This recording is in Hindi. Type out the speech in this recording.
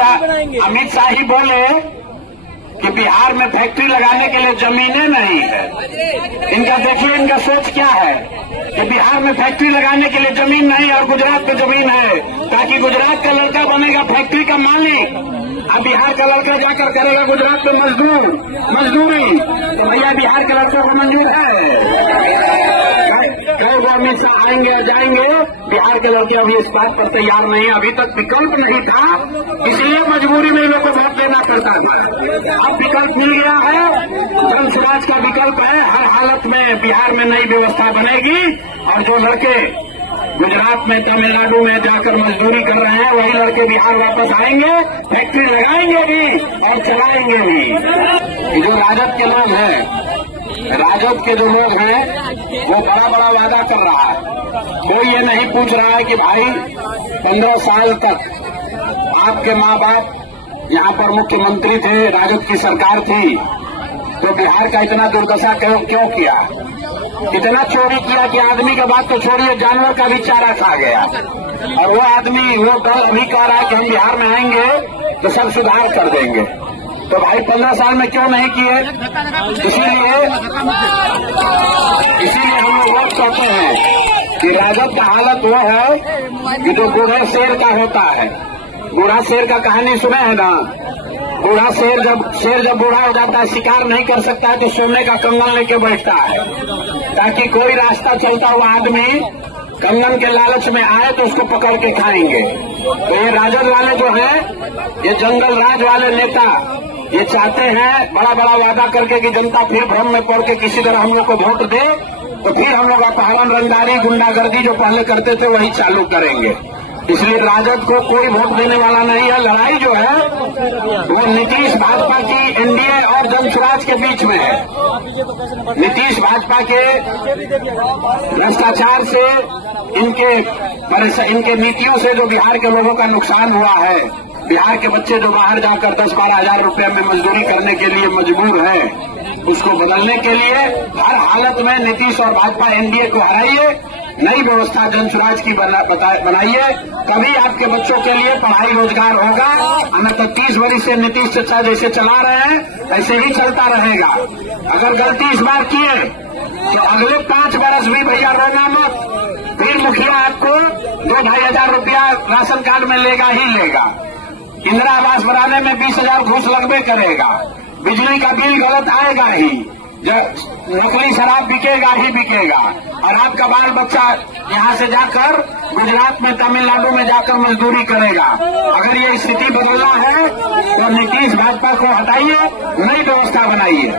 अमित शाह ही बोले कि बिहार में फैक्ट्री लगाने के लिए जमीनें नहीं है। इनका देखिए, इनका सोच क्या है कि बिहार में फैक्ट्री लगाने के लिए जमीन नहीं और गुजरात में जमीन है, ताकि गुजरात का लड़का बनेगा फैक्ट्री का मालिक, अब बिहार का लड़का जाकर करेगा गुजरात में मजदूरी। तो भैया बिहार के लड़कों को मंजूर है? कई वो अमित शाह आएंगे और जाएंगे, बिहार के लड़के अभी इस बात पर तैयार नहीं, अभी तक विकल्प नहीं था, इसलिए मजबूरी में लोगों को वोट देना पड़ता था। अब विकल्प मिल गया है, जन स्वराज का विकल्प है। हर हालत में बिहार में नई व्यवस्था बनेगी और जो लड़के गुजरात में, तमिलनाडु में जाकर मजदूरी कर रहे हैं, वही लड़के बिहार वापस आएंगे, फैक्ट्री लगाएंगे भी और चलाएंगे भी। जो राजद के लोग हैं, राजद के जो लोग हैं, वो बड़ा बड़ा वादा कर रहा है। कोई ये नहीं पूछ रहा है कि भाई 15 साल तक आपके माँ बाप यहाँ पर मुख्यमंत्री थे, राजद की सरकार थी, तो बिहार का इतना दुर्दशा क्यों किया, इतना चोरी किया कि आदमी का बात तो छोड़िए, जानवर का भी चारा खा गया। और वो आदमी, वो दल अभी कह रहा है कि हम बिहार में आएंगे तो सब सुधार कर देंगे। तो भाई 15 साल में क्यों नहीं किए? इसीलिए हम लोग वोट कहते हैं कि राजद का हालत वो है कि जो बूढ़े शेर का होता है। बूढ़ा शेर का कहानी सुना है ना? बूढ़ा शेर जब बूढ़ा हो जाता है, शिकार नहीं कर सकता है, तो सोने का कंगन लेके बैठता है, ताकि कोई रास्ता चलता हुआ आदमी कंगन के लालच में आए तो उसको पकड़ के खाएंगे। तो ये राजद वाले जो है, ये जंगल राज वाले नेता, ये चाहते हैं बड़ा बड़ा वादा करके कि जनता फिर भ्रम में पड़ के किसी तरह हम लोग को वोट दे, तो फिर हम लोग अपहरण, रंगदारी, गुंडागर्दी जो पहले करते थे वही चालू करेंगे। इसलिए राजद को कोई वोट देने वाला नहीं है। लड़ाई जो है वो नीतीश भाजपा की एनडीए और जन स्वराज के बीच में है। नीतीश भाजपा के भ्रष्टाचार से, इनके नीतियों से जो बिहार के लोगों का नुकसान हुआ है, बिहार के बच्चे जो बाहर जाकर 10-12 हजार रुपए में मजदूरी करने के लिए मजबूर है, उसको बदलने के लिए हर हालत में नीतीश और भाजपा एनडीए को हराइए, नई व्यवस्था जन स्वराज की बनाइए, तभी आपके बच्चों के लिए पढ़ाई रोजगार होगा। हमें 30 वर्ष से नीतीश चचा जैसे चला रहे हैं ऐसे ही चलता रहेगा। अगर गलती इस बार किए तो अगले 5 वर्ष भी भैया रोना मत, फिर मुखिया आपको 2-2.5 हजार रुपया राशन कार्ड में लेगा ही लेगा। इंदिरा आवास बनाने में 20,000 घूस लगबे करेगा, बिजली का बिल गलत आएगा ही, नकली शराब बिकेगा ही बिकेगा, और आपका बाल बच्चा यहाँ से जाकर गुजरात में, तमिलनाडु में जाकर मजदूरी करेगा। अगर ये स्थिति बदलना है तो नीतीश भाजपा को हटाइए, नई व्यवस्था बनाइए।